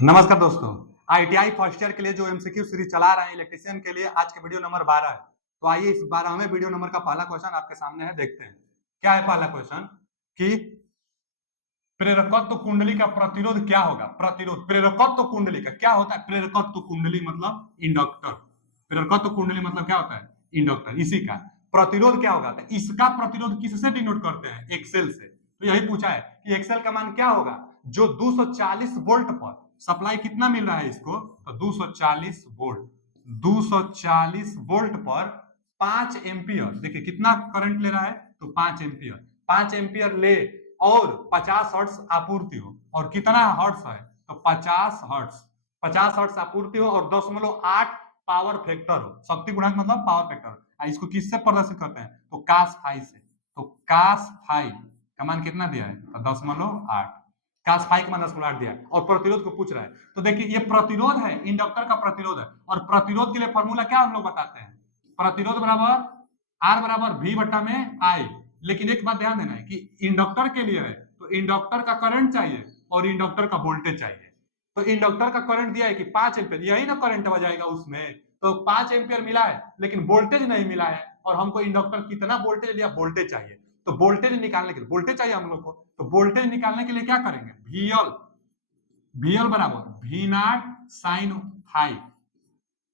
नमस्कार दोस्तों। ITI first year के लिए जो एमसीक्यू सीरीज चला रहे हैं इलेक्ट्रिशियन के लिए, आज के वीडियो नंबर 12 है। तो आइए इस 12वें वीडियो नंबर का पहला क्वेश्चन आपके सामने है, देखते हैं क्या है पहला क्वेश्चन कि प्रेरकत्व कुंडली का प्रतिरोध क्या होगा। प्रतिरोध प्रेरकत्व कुंडली का क्या होता है? प्रेरकत्व कुंडली मतलब इंडक्टर। प्रेरकत्व कुंडली मतलब क्या होता है? इंडक्टर। इसी का प्रतिरोध क्या होगा? तो इसका प्रतिरोध किससे डिनोट करते हैं? एक्सेल से। तो यही पूछा है कि एक्सेल का मान क्या होगा। जो 240 वोल्ट पर सप्लाई कितना मिल रहा है इसको, तो 240 वोल्ट 240 वोल्ट पर 5 एम्पियर, देखिए कितना करंट ले रहा है, तो 5 एम्पियर 5 एम्पियर ले और 50 हर्ट्ज आपूर्ति हो। और कितना हर्ट्ज है, तो 50 हर्ट्ज 50 हर्ट्ज आपूर्ति हो और 10.8 पावर फैक्टर हो। शक्ति गुणांक मतलब पावर फैक्टर। इसको किससे प्रदर्शित करते हैं, तो कास फाई से। तो कास फाई का मान कितना दिया है, तो 10.8। कास फाई का मान 10.8 दिया है और प्रतिरोध को पूछ रहा है। तो देखिए ये प्रतिरोध है, इंडक्टर का प्रतिरोध है। और प्रतिरोध के लिए फॉर्मूला क्या हम लोग बताते हैं, प्रतिरोध बराबर आर बराबर वी बट्टा में आई। लेकिन एक बात ध्यान देना है कि इंडक्टर के लिए है तो इंडक्टर का करंट चाहिए और इंडक्टर का वोल्टेज चाहिए। तो इंडक्टर का करंट दिया है कि 5 एम्पियर, यही ना करंट आ जाएगा उसमें। तो 5 एम्पियर मिला है लेकिन वोल्टेज नहीं मिला है और हमको इंडक्टर कितना वोल्टेज लिया, वोल्टेज चाहिए। तो वोल्टेज निकालने के लिए वोल्टेज चाहिए हम लोग को, तो वोल्टेज निकालने के लिए क्या करेंगे, वीएल बराबर वी नॉट साइन फाई।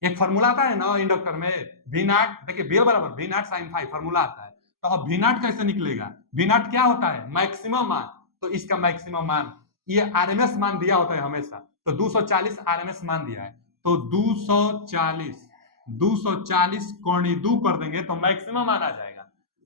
एक फॉर्मूला आता है ना इंडक्टर में, वी नॉट, देखिए वीएल बराबर V naught sine phi formula आता है। तो अब वी नॉट कैसे निकलेगा, वी नॉट क्या होता है, मैक्सिमम मान। तो इसका मैक्सिमम मान, ये आरएमएस मान दिया होता है हमेशा, तो 240 आरएमएस मान दिया है। तो 240 कोणी 2 कर देंगे तो मैक्सिमम मान आ जाएगा।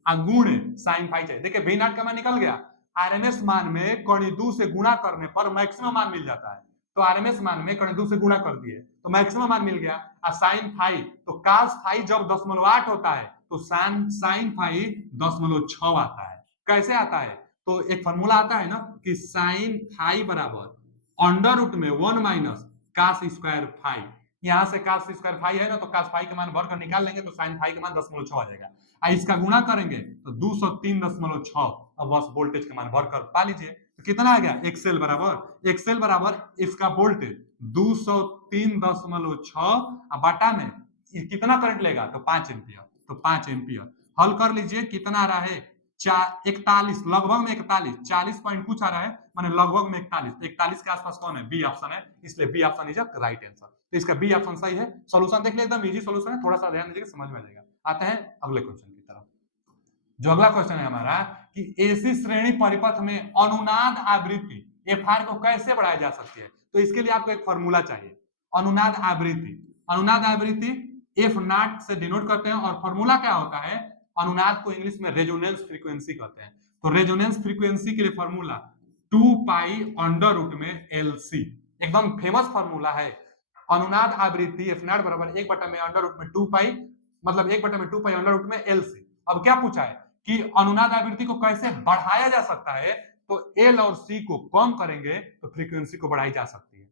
गुण साइन फाई चाहिए, देखिए वी नॉट का मान निकल गया, आरएमएस मान में कोणी 2 से गुणा करने पर मैक्सिमम मान मिल जाता है। तो आरएमएस मान में कोणी 2 से गुणा कर दिए तो मैक्सिमम मान मिल गया। साइन फाई, तो कास फाई जब 10.8 होता है तो साइन फाई 10.6 आता है। कैसे आता है, तो एक फॉर्मूला आता है ना कि साइन फाई बराबर अंडर रूट में 1 माइनस कास स्क्वायर फाई। यहां से कास स्क्वायर फाई है ना, तो कास फाई का मान भर कर निकाल लेंगे तो साइन फाई का मान 10.6 आ जाएगा। इसका गुणा करेंगे तो 203.6, अब बस वोल्टेज का मान भर कर पा लीजिए। तो कितना आ गया, एक्सएल बराबर इसका वोल्टेज 203.6 बाटा में कितना करंट लेगा, तो 5 एम्पियर। तो 5 एम्पियर हल कर लीजिए, कितना आ रहा है, 41, लगभग में 41, 40 पॉइंट कुछ आ रहा है, माने लगभग में 41 के आसपास कौन है, बी ऑप्शन है, इसलिए B option is right answer. तो इसका बी ऑप्शन सही है। सॉल्यूशन देख ले, एकदम इजी सॉल्यूशन है, थोड़ा सा ध्यान दीजिएगा समझ में आ जाएगा। आते हैं अगले क्वेश्चन की तरफ। जो अगला क्वेश्चन है हमारा कि एसी श्रेणी परिपथ में अनुनाद आवृत्ति एफआर को कैसे बढ़ाया जा सकती है। तो इसके लिए आपको एक फॉर्मूला चाहिए, अनुनाद आवृत्ति एफ नॉट से डिनोट करते हैं। और फॉर्मूला क्या होता है, अनुनाद को इंग्लिश में रेजोनेंस फ्रीक्वेंसी कहते हैं। तो रेजोनेंस फ्रीक्वेंसी के लिए फॉर्मूला 2 पाई अंडर रूट में एलसी, एकदम फेमस फॉर्मूला है। अनुनाद आवृत्ति एफ नॉट बराबर 1 बटा में अंडर रूट में 2 पाई, मतलब 1 बटा में 2 पाई अंडर रूट में एलसी। अब क्या पूछा है कि अनुनाद आवृत्ति को कैसे बढ़ाया जा सकता है, तो एल और सी को कम करेंगे तो फ्रीक्वेंसी को बढ़ाई जा सकती है।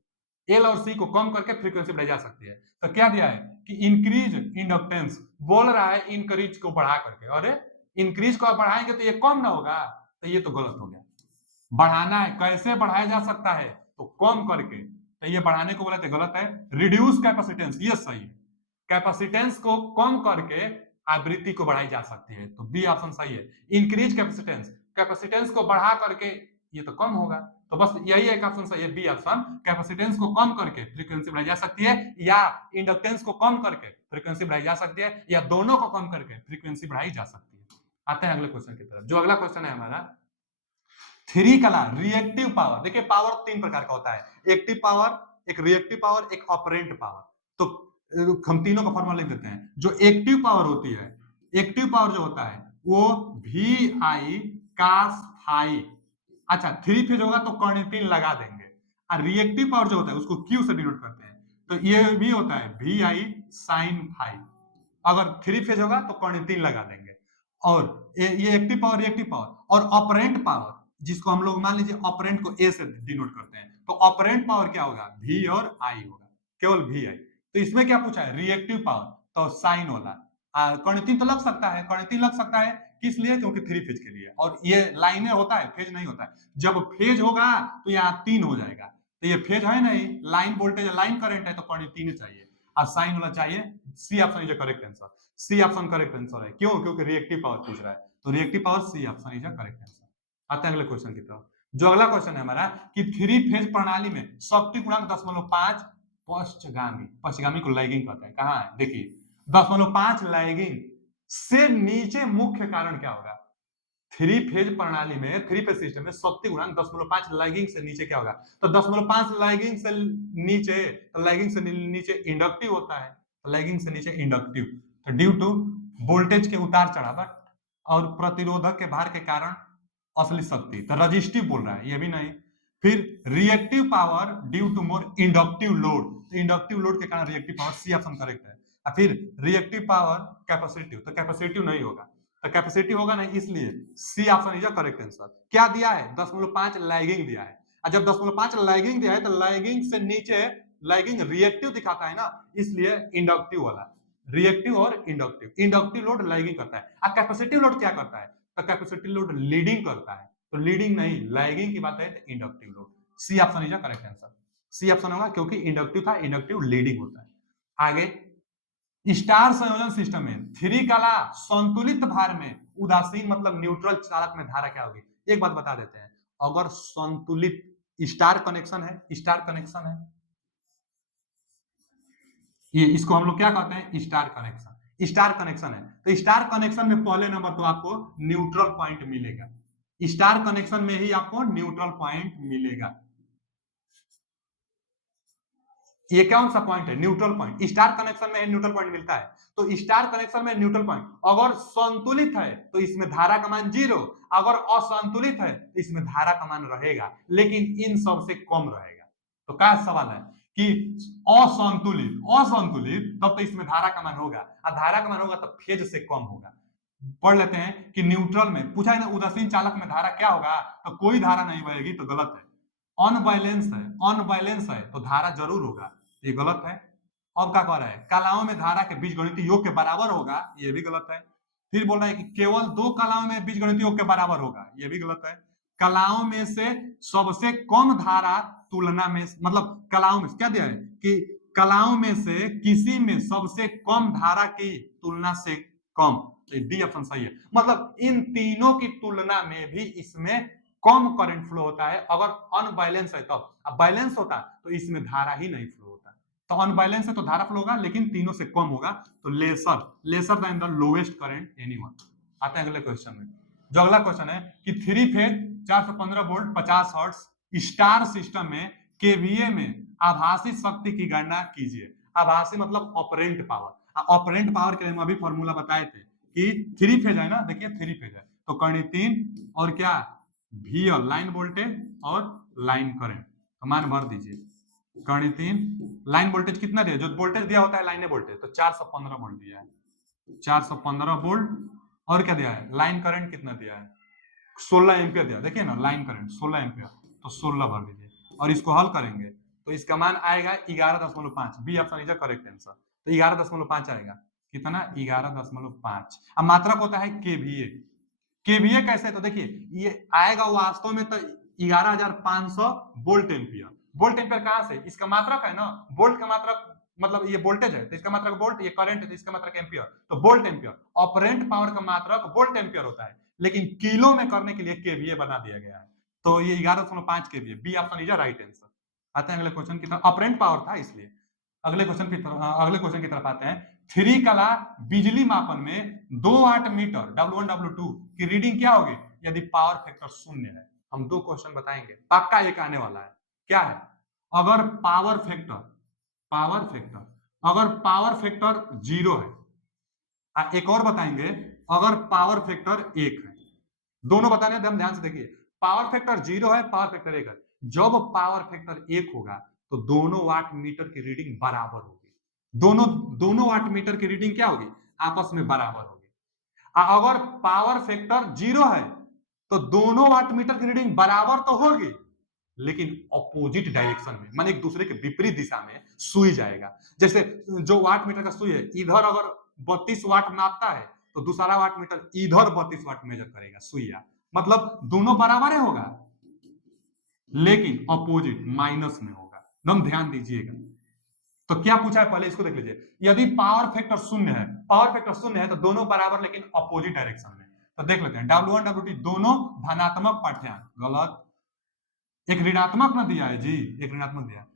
एल और सी को कम करके फ्रीक्वेंसी बढ़ाई जा सकती है। तो क्या दिया है कि इंक्रीज इंडक्टेंस, बोल रहा है इंक्रीज को बढ़ा करके, अरे इंक्रीज को बढ़ाएंगे तो ये कम ना होगा, तो ये तो गलत हो गया। बढ़ाना है, कैसे बढ़ाया जा सकता है, तो कम करके। तो ये बढ़ाने को बोला तो गलत है। रिड्यूस कैपेसिटेंस, ये सही है, कैपेसिटेंस को कम करके आवृत्ति को बढ़ाई जा सकती है, तो बी ऑप्शन सही है। इंक्रीज कैपेसिटेंस, कैपेसिटेंस को बढ़ा करके ये तो कम होगा, तो बस यही एक ऑप्शन सही है, बी ऑप्शन। कैपेसिटेंस को कम करके फ्रीक्वेंसी बढ़ाई जा सकती है, या इंडक्टेंस को कम करके फ्रीक्वेंसी बढ़ाई जा सकती है, या दोनों को कम करके फ्रीक्वेंसी बढ़ाई जा सकती है। आते हैं अगले क्वेश्चन की तरफ। जो अगला क्वेश्चन है हमारा, थ्री कला रिएक्टिव पावर। देखिए पावर 3 प्रकार का होता है, एक्टिव पावर, एक रिएक्टिव पावर, एक ऑपरेंट पावर। तो हम तीनों का फॉर्मूला लिख देते हैं। जो एक्टिव पावर होती है, एक्टिव पावर जो होता है वो वी आई कास फाई, अच्छा 3 फेज होगा तो कर्ण 3 लगा देंगे। और रिएक्टिव पावर जो होता है उसको क्यू से डिनोट करते हैं, तो ये भी होता है वी आई साइन फाई। अगर 3 फेज होगा तो कर्ण 3 लगा देंगे। और ये एक्टिव पावर, रिएक्टिव पावर। और ऑपरेंट पावर, जिसको हम लोग मान लीजिए ऑपरेंट को ए से डिनोट करते हैं, तो ऑपरेंट पावर क्या होगा, वी और आई होगा, केवल वी आई। तो इसमें क्या पूछा है, रिएक्टिव पावर, तो साइन वाला। कर्ण 3 तो लग सकता है, कर्ण 3 लग सकता है, किस लिए, क्योंकि 3 फेज के लिए। और ये लाइनें होता है, फेज नहीं होता है। जब फेज होगा तो यहाँ 3 हो जाएगा, तो ये फेज है नहीं, लाइन वोल्टेज लाइन करंट है, तो क्वांटिटी 3 चाहिए और साइन वाला चाहिए। C option is correct answer. C option correct answer है। क्यों? क्योंकि रिएक्टिव पावर पूछ रहा है, तो reactive power C option is correct answer. आते हैं अगले क्वेश्चन की तरफ। जो अगला क्वेश्चन है हमारा कि 3 फेज प्रणाली में शक्ति गुणांक 10.5 पश्चगामी को लैगिंग कहते हैं। कहां है? देखिए 10.5 लैगिंग से नीचे मुख्य कारण क्या होगा? 3 फेज प्रणाली में, 3 फेज सिस्टम में शक्ति गुणांक 10.5 लैगिंग से नीचे क्या होगा? तो 10.5 लैगिंग से नीचे, तो लैगिंग से नीचे इंडक्टिव होता है, तो लैगिंग से नीचे इंडक्टिव, तो ड्यू टू वोल्टेज के उतार चढ़ाव और प्रतिरोधक के भार के कारण असली शक्ति, तो रजिस्टिव बोल रहा है, ये भी नहीं। फिर reactive power due to more inductive load, तो इंडक्टिव लोड के कारण reactive power, C option correct है। और फिर रिएक्टिव पावर कैपेसिटिव, तो कैपेसिटिव नहीं होगा, तो कैपेसिटी होगा नहीं, इसलिए C option is correct answer. क्या दिया है? 10.5 लैगिंग दिया है, और जब 10.5 लैगिंग दिया है तो लैगिंग से नीचे, लैगिंग रिएक्टिव दिखाता है ना, इसलिए इंडक्टिव वाला, रिएक्टिव और इंडक्टिव लोड लैगिंग करता है, और कैपेसिटिव लोड क्या करता है? तो कैपेसिटिव लोड लीडिंग करता है, तो लीडिंग नहीं, लैगिंग की बात है तो inductive load. C option is correct answer. C option होगा, क्योंकि इंडक्टिव था, इंडक्टिव लीडिंग होता है। आगे स्टार संयोजन सिस्टम में 3 कला संतुलित भार में उदासीन मतलब न्यूट्रल चालक में धारा क्या होगी? एक बात बता देते हैं, अगर संतुलित स्टार कनेक्शन है, स्टार कनेक्शन है, ये इसको हम लोग क्या कहते हैं? Star connection. स्टार कनेक्शन है, तो स्टार कनेक्शन में पहले नंबर तो आपको न्यूट्रल पॉइंट मिलेगा, स्टार कनेक्शन में ही आपको न्यूट्रल पॉइंट मिलेगा। ये कौन सा पॉइंट है? Neutral point. स्टार कनेक्शन में न्यूट्रल पॉइंट मिलता है, तो स्टार कनेक्शन में न्यूट्रल पॉइंट अगर संतुलित है तो इसमें धारा का मान 0, अगर असंतुलित है तो इसमें धारा का मान रहेगा, लेकिन इन सबसे कम रहेगा। तो क्या सवाल है कि असंतुलित, असंतुलित तब तो इसमें धारा का मान होगा, और धारा का मान होगा तो फेज से कम होगा। पढ़ लेते हैं कि न्यूट्रल में पूछा है ना, उदासीन चालक में धारा क्या होगा? तो कोई धारा नहीं बहेगी, तो गलत है। अनबैलेंस है, अनबैलेंस है तो धारा जरूर होगा, ये गलत है। अब क्या कह रहा है? कलाओं में धारा के बीजगणितीय योग के बराबर होगा, ये भी गलत है। फिर बोल रहा है कि केवल 2 कलाओं में बीजगणितीय योग के बराबर होगा, ये भी गलत है। कलाओं में से सबसे कम धारा तुलना में, मतलब कलाओं में क्या दिया है कि कलाओं में से किसी में सबसे कम धारा की तुलना से कम, डी ऑप्शन सही है। मतलब इन तीनों की तुलना में भी इसमें कम करंट फ्लो होता है, अगर अनबैलेंस है तब। अब बैलेंस होता तो इसमें धारा ही नहीं फ्लो होता, तो अनबैलेंस है तो धारा फ्लो होगा, लेकिन तीनों से कम होगा, तो lesser than the lowest current anyone. आते हैं अगले क्वेश्चन में। जो अगला क्वेश्चन है कि 3 phase 415 volt 50 hertz star system में केवीए में आभासी शक्ति की गणना कीजिए। आभासी मतलब ऑपरेंट पावर, ऑपरेंट पावर के लिए हम अभी फॉर्मूला बताए थे कि 3 फेज है ना, देखिए 3 फेज है तो करंट 3 और क्या VL लाइन वोल्टेज और लाइन करंट, तो मान भर दीजिए। करंट 3, लाइन वोल्टेज कितना दिया? जो वोल्टेज दिया होता है लाइन वोल्टेज, तो 415 वोल्ट दिया है, 415 वोल्ट। और क्या दिया है? लाइन करंट कितना दिया है? 16 एम्पियर दिया, देखिए ना लाइन करंट 16 एम्पियर, तो 16 भर दीजिए और इसको हल करेंगे तो इसका मान आएगा 11.5। B option is correct answer. तो 11.5 आएगा, कितना? 11.5। अब मात्रक होता है केवीए। केवीए कैसे? तो देखिए ये आएगा वास्तव में तो 11,500 वोल्ट एम्पियर। वोल्ट एम्पियर कहां से? इसका मात्रक है ना, वोल्ट का मात्रक मतलब ये वोल्टेज है तो इसका मात्रक वोल्ट, ये करंट है तो इसका मात्रक एम्पियर, तो वोल्ट एम्पियर। ऑपरेंट पावर का मात्रक वोल्ट एम्पियर होता है, लेकिन किलो में करने के लिए केवीए बना दिया गया है, तो ये 11.5 KVA. B option is right answer. आते हैं अगले क्वेश्चन की तरफ। ऑपरेंट पावर था इसलिए। अगले क्वेश्चन की तरफ आते हैं। 3 कला बिजली मापन में 2 वाट मीटर W1 W2 की रीडिंग क्या होगी यदि पावर फैक्टर 0 है? हम 2 क्वेश्चन बताएंगे, पक्का एक आने वाला है। क्या है? अगर पावर फैक्टर अगर पावर फैक्टर 0 है, एक और बताएंगे अगर पावर फैक्टर 1 है। दोनों बताने हम ध्यान से देखिए, पावर फैक्टर 0 है, पावर फैक्टर 1 है। जब पावर फैक्टर 1 होगा तो दोनों वाट मीटर की रीडिंग बराबर होगी, दोनों वाट मीटर की रीडिंग क्या होगी? आपस में बराबर होगी। अगर पावर फैक्टर 0 है तो दोनों वाट मीटर की रीडिंग बराबर तो होगी, लेकिन ऑपोजिट डायरेक्शन में, माने एक दूसरे के विपरीत दिशा में सुई जाएगा। जैसे जो वाट मीटर का सुई है, इधर अगर 32 वाट मापता है तो दूसरा वाट मीटर इधर 32 वाट मेजर करेगा सुइया, मतलब दोनों बराबर है होगा। लेकिन अपोजिट माइनस में होगा। एकदम ध्यान दीजिएगा। तो क्या पूछा है पहले इसको देख लीजिए। यदि पावर फैक्टर शून्य है, पावर फैक्टर शून्य है तो दोनों बराबर लेकिन अपोजिट डायरेक्शन में। तो देख लेते हैं W1 W2 दोनों धनात्मक पाठ्यांक। गलत, एक ऋणात्मक ना दिया है जी, एक ऋणात्मक दिया है।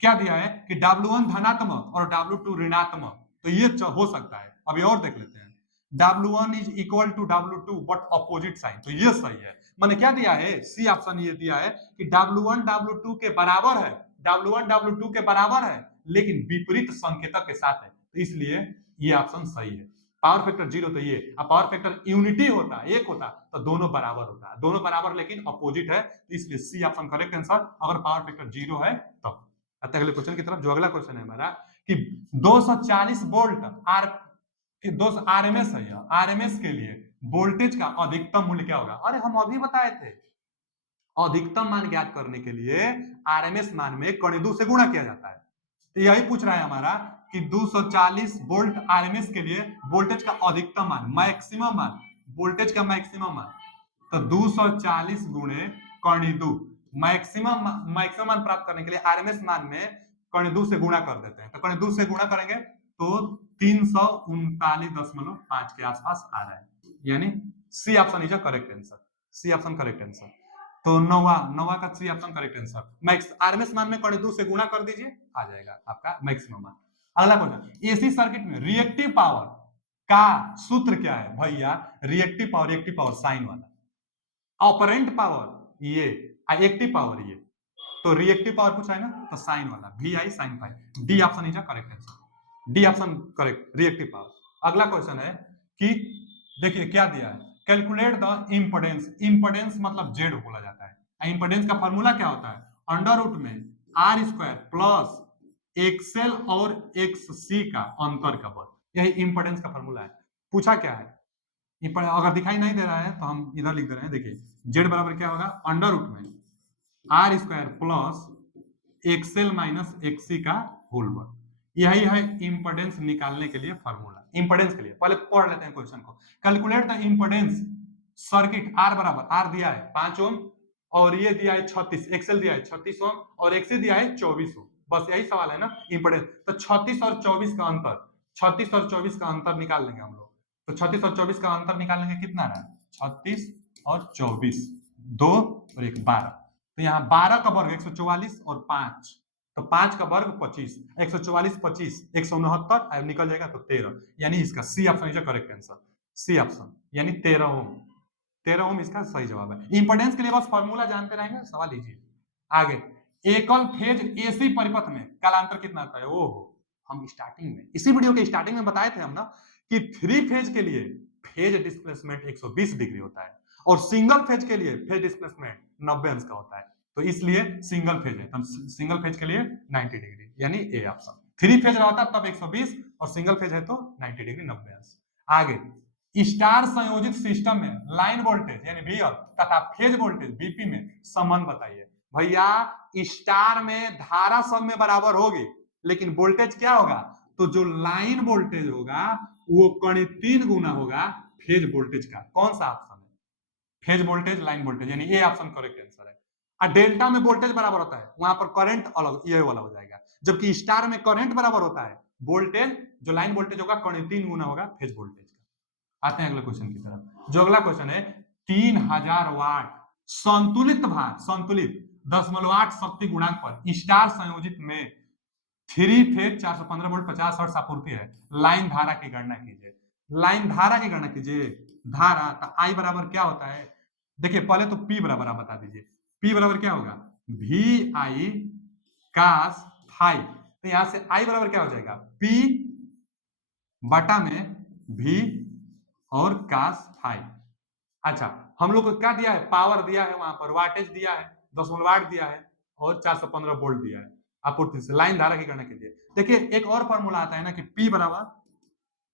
क्या दिया है कि W1 धनात्मक और W2 ऋणात्मक, तो ये हो सकता है। अभी और देख लेते हैं। W1 is equal to W2 but opposite sign, तो ये सही है। मैंने क्या दिया है, सी ऑप्शन ये दिया है कि W1 W2 के बराबर है, W1 W2 के बराबर है लेकिन विपरीत संकेतक के साथ है, तो इसलिए ये ऑप्शन सही है। पावर फैक्टर 0 तो ये, अब पावर फैक्टर यूनिटी होता, एक होता तो दोनों बराबर होता, दोनों बराबर लेकिन अपोजिट है, तो इसलिए सी ऑप्शन करेक्ट आंसर। अगर पावर फैक्टर 0 है तब। अगले क्वेश्चन की तरफ। जो अगला क्वेश्चन है हमारा कि 240 वोल्ट आर कि 2 आरएमएस है, यह आरएमएस के लिए वोल्टेज का अधिकतम मूल्य क्या होगा। अरे हम अभी बताए थे, अधिकतम मान ज्ञात करने के लिए आरएमएस मान में कणिदू से गुणा किया जाता है। तो यही पूछ रहा है हमारा कि 240 वोल्ट आरएमएस के लिए वोल्टेज का अधिकतम मान, मैक्सिमम मान, वोल्टेज का मैक्सिमम मान, तो 240 गुणे कणिदू। मैक्सिमम मान प्राप्त करने के लिए आरएमएस मान में कणिदू से गुणा कर देते हैं। तो कणिदू से गुणा करेंगे तो 339.5 के आसपास आ रहा है, यानी C option is a correct answer. C option correct answer. तो नौवा का C option correct answer. Max RMS मान में कणिदू से गुणा कर दीजिए, आ जाएगा आपका मैक्सिमम मान। अगला क्वेश्चन, एसी सर्किट में रिएक्टिव पावर का सूत्र क्या है भैया। रिएक्टिव पावर साइन वाला, ऑपरेंट पावर ये, एक्टिव पावर ये, तो रिएक्टिव पावर पूछा है ना, तो साइन वाला V I sine five. D option is a correct answer. D option correct, reactive power. अगला क्वेश्चन है कि देखिए क्या दिया है, कैलकुलेट द इंपेडेंस। इंपेडेंस मतलब जेड बोला जाता है। इंपेडेंस का फॉर्मूला क्या होता है, अंडर रूट में आर स्क्वायर प्लस एक्सएल और एक्स सी का अंतर का वर्ग, यही इंपेडेंस का फॉर्मूला है। पूछा क्या है, अगर दिखाई नहीं दे रहा है तो हम इधर लिख दे रहे हैं। देखिए जेड बराबर क्या होगा, अंडर रूट में R square plus XL minus XC का होल वर्ग। यही है इंपेडेंस निकालने के लिए फॉर्मूला। इंपेडेंस के लिए पहले पढ़ लेते हैं क्वेश्चन को। Calculate the impedance circuit. R बराबर, आर दिया है 5 ओम और ये दिया है 36, एक्सएल दिया है 36 ओम और एक्सी दिया है 24 ओम। बस यही सवाल है ना इंपेडेंस। तो 36 और 24 का अंतर, 36 और 24 का अंतर निकाल लेंगे हम लोग। तो 36 और 24 का अंतर निकालेंगे, कितना रहा, 36 और 24, 2 और 1 12। तो यहाँ 12 का वर्ग 144 और 5, तो 5 का वर्ग 25, 144 25 169 निकल जाएगा तो 13, यानी इसका C option is correct answer. C option यानी 13 ओम, 13 ओम इसका सही जवाब है। इंपेडेंस के लिए बस फॉर्मूला जानते रहेंगे, सवाल इजी। आगे, एकल फेज एसी परिपथ में कालांतर कितना आता है। ओहो, हम स्टार्टिंग में, इसी वीडियो के स्टार्टिंग में बताए थे हम ना कि 3 फेज के लिए फेज डिस्प्लेसमेंट 120 डिग्री होता है और सिंगल फेज के लिए फेज डिस्प्लेसमेंट 90 अंश का होता है, तो इसलिए सिंगल फेज है, तो सिंगल फेज के लिए 90 डिग्री, यानी ए ऑप्शन। 3 फेज रहता तब 120 और सिंगल फेज है तो 90 डिग्री 90 अंश। आगे, स्टार संयोजित सिस्टम में लाइन वोल्टेज यानी वीएल तथा फेज वोल्टेज वीपी में संबंध बताइए। भैया स्टार में धारा सब में बराबर होगी लेकिन वोल्टेज क्या होगा, तो जो लाइन वोल्टेज होगा वो करीब 3 गुना होगा फेज वोल्टेज का। कौन सा ऑप्शन है, फेज वोल्टेज लाइन वोल्टेज, यानी ए ऑप्शन करेक्ट आंसर है। और डेल्टा में वोल्टेज बराबर होता है, वहां पर करंट अलग, ये वाला हो जाएगा। जबकि स्टार में करंट बराबर होता है, वोल्टेज जो लाइन वोल्टेज होगा करीब 3 गुना होगा फेज वोल्टेज का। आते हैं अगले क्वेश्चन की तरफ। जो अगला क्वेश्चन है, 3000 वाट संतुलित भार, संतुलित 0.8 शक्ति गुणांक पर स्टार संयोजित में 3 फेज 415 वोल्ट 50 हर्ट्ज आपूर्ति है। लाइन धारा की गणना कीजिए। लाइन धारा की गणना कीजिए। धारा तो आई बराबर क्या होता है, देखिए पहले तो पी बराबर आप बता दीजिए। पी बराबर क्या होगा, वी आई कास फाइव। तो यहां से आई बराबर क्या हो जाएगा, पी बटा में वी और कास फाइव। अच्छा, हम लोग को क्या दिया है, पावर दिया है, वहां पर वाटेज दिया है 10 दिया है और 415 वोल्ट दिया है आपूर्ति से। लाइन धारा की गणना कीजिए। देखिए एक और फॉर्मूला आता है ना कि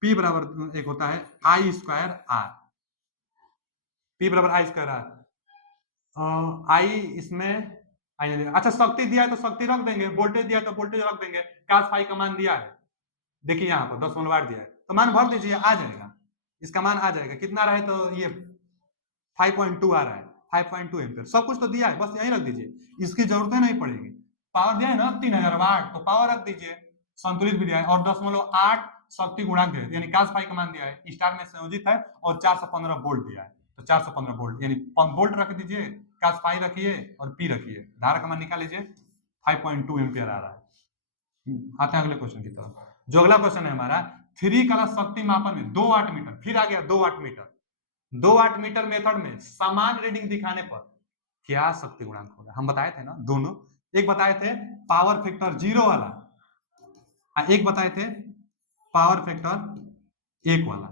P बराबर एक होता है आई स्क्वायर आर। P बराबर आई स्क्वायर आर। आई इसमें आई, अच्छा शक्ति दिया है तो शक्ति रख देंगे, वोल्टेज दिया है तो वोल्टेज रख देंगे। कास फाई का मान दिया है, देखिए यहाँ पर 10 दिया है तो मान भर दीजिए, आ जाएगा, इसका मान आ जाएगा। कितना रहे तो ये 5.2 आ रहा है, 5.2 एम्पियर, सब कुछ तो दिया है, बस यही रख दीजिए, इसकी जरूरत नहीं पड़ेगी। पावर दिया है ना 3000 वाट, तो पावर रख दीजिए, संतुलित भी दिया है, और 10.8 शक्ति गुणांक है, यानी cos फाई का मान दिया है, स्टार में संयोजित है, और 415 वोल्ट दिया है, तो 415 वोल्ट यानी वोल्ट रख दीजिए, cos फाई रखिए और पी रखिए, धारा का मान निकाल लीजिए, 5.2 एम्पियर आ रहा है। आते हैं अगले क्वेश्चन की तरफ। जो अगला क्वेश्चन है हमारा, 3 कला शक्ति मापन में 2 वाट मीटर, फिर आ गया 2 watt meter, 2 watt meter method में समान रीडिंग दिखाने पर क्या शक्ति गुणांक होगा। हम बताए थे ना दोनों, एक बताए थे पावर फैक्टर 0 वाला, एक बताए थे पावर फैक्टर 1 वाला।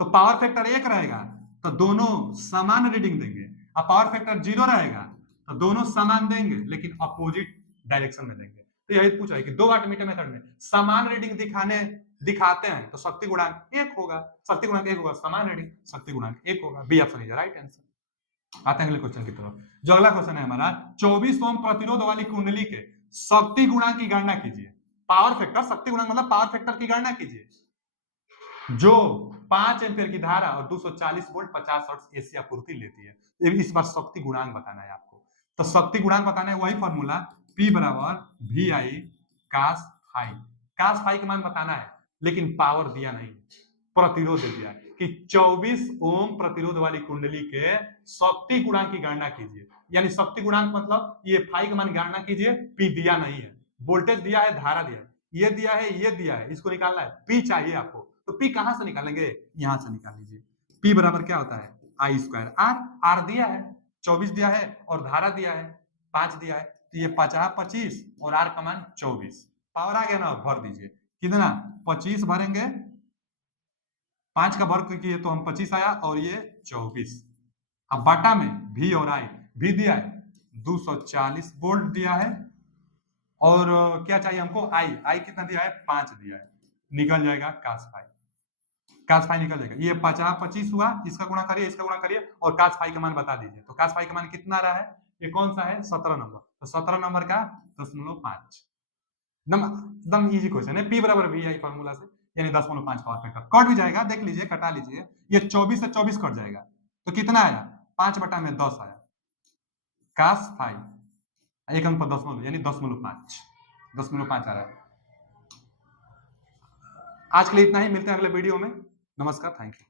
तो पावर फैक्टर 1 रहेगा तो दोनों समान रीडिंग देंगे, और पावर फैक्टर 0 रहेगा तो दोनों समान देंगे लेकिन अपोजिट डायरेक्शन में देंगे। तो यही पूछा है कि 2 वाट मीटर मेथड में समान रीडिंग दिखाते हैं तो शक्ति गुणांक 1 होगा, शक्ति गुणांक 1 होगा, समान रीडिंग शक्ति गुणांक 1 होगा। B option is right answer. आते हैं अगले क्वेश्चन की तरफ। जो अगला क्वेश्चन है हमारा, 24 ओम प्रतिरोध वाली कुंडली के शक्ति गुणांक की गणना कीजिए। पावर फैक्टर, शक्ति गुणांक मतलब पावर फैक्टर की गणना कीजिए जो 5 एम्पियर की धारा और 240 वोल्ट 50 हर्ट्ज एसी आपूर्ति लेती है। इस बार शक्ति गुणांक बताना है आपको, तो शक्ति गुणांक बताना है, वही फॉर्मूला P बराबर V I cos phi. Cos phi का मान बताना है, लेकिन पावर दिया नहीं, प्रतिरोध दे दिया कि 24 ओम प्रतिरोध वाली कुंडली के शक्ति गुणांक की गणना कीजिए। यानी शक्ति गुणांक मतलब ये फाई का मान गणना कीजिए, P दिया नहीं है, वोल्टेज दिया है, धारा दिया है, ये दिया है, ये दिया है, इसको निकालना है, P चाहिए आपको। तो P कहां से निकालेंगे, यहां से निकाल लीजिए। P बराबर क्या होता है, आई स्क्वायर आर, आर दिया है 24 दिया है और धारा दिया है 5 दिया है, तो ये 50 25 और आर का मान 24, पावर आ गया ना, भर दीजिए, कितना 25 भरेंगे, 5 का वर्ग किए तो हम 25 आया और ये 24। अब बटा में भी और आई, भी दिया है 240 वोल्ट दिया है, और क्या चाहिए हमको, आई, आई कितना दिया है 5 दिया है, निकल जाएगा cos फाई, cos फाई निकल जाएगा। ये 50 25 हुआ, इसका गुणा करिए, इसका गुणा करिए और cos फाई का मान बता दीजिए। तो cos फाई का मान कितना आ रहा है, ये कौन सा है 17 नंबर, तो 17 नंबर का 10.5, एकदम इजी क्वेश्चन है। P बराबर वी आई फॉर्मूला से, यानी 10.5 पावर फैक्टर कट भी जाएगा, देख लीजिए कटा लीजिए, ये 24 से 24 कट जाएगा तो कितना आया 5 बटा में 10 आया, cos फाई एक अंक पर 10 यानी 10.5 आ रहा है। आज के लिए इतना ही, मिलते हैं अगले वीडियो में, नमस्कार, थैंक यू।